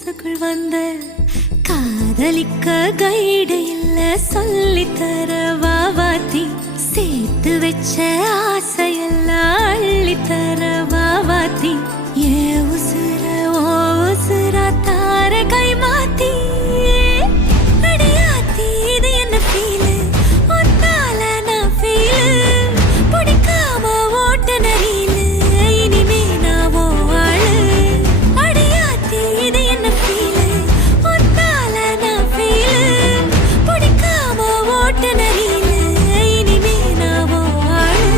மனசுக்குள் வந்த காதலிக்க கைடு இல்ல சொல்லித்தர வாவாத்தி சேர்த்து வச்ச ஆசையெல்லாம் அள்ளித்தர வாவாத்தி ஏ உசுர ஓ உசுரா தார கை மாத்தி அடியாத்தி இது என்ன ஃபீலு ஒத்தால நான் ஃபீலு பிடிக்காம ஓட்ட நரீலு இனிமே நான் ஓ ஆளு அடியாத்தி இது என்ன ஃபீலு ஒத்தால நான் ஃபீலு பிடிக்காம ஓட்ட நரீலு இனிமே நான் ஓ ஆளு